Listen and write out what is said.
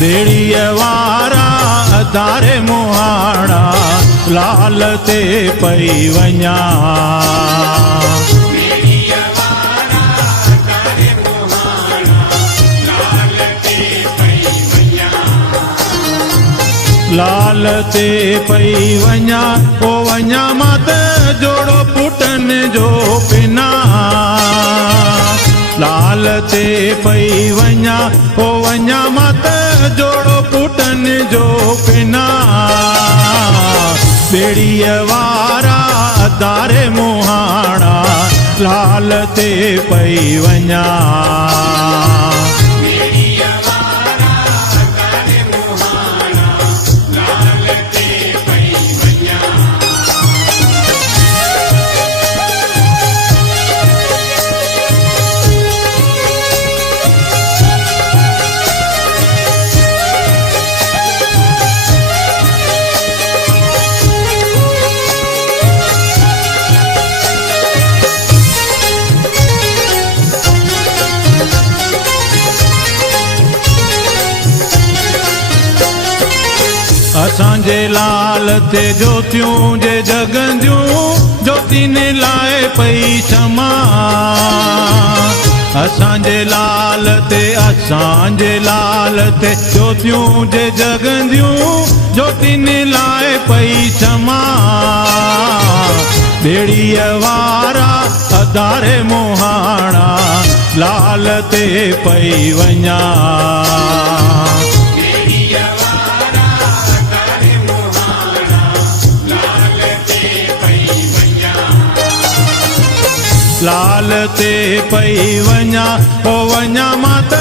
बेड़िया वारा अदारे मुहाड़ा लाल ते पई वञा लाल ते पई वञा ओ वञा मात जोड़ो पुटन जो पिना लाल ते पई वञा ओ वञा मात जोड़ो पुटन जो पिना बेड़िया वारा अदारे मुहाड़ा लाल ते पई वञा असांजे लाल ते ज्योतियूं जे जगंदियूं ज्योति ने लाए पई क्षमा असांजे लाल ते ज्योतियूं जे जगंदियूं ज्योति ने लाए पई क्षमा बेड़िया वारा अदारे मुहाड़ा लाल ते पई वञा लाल ते पई वञा ओ वञा मात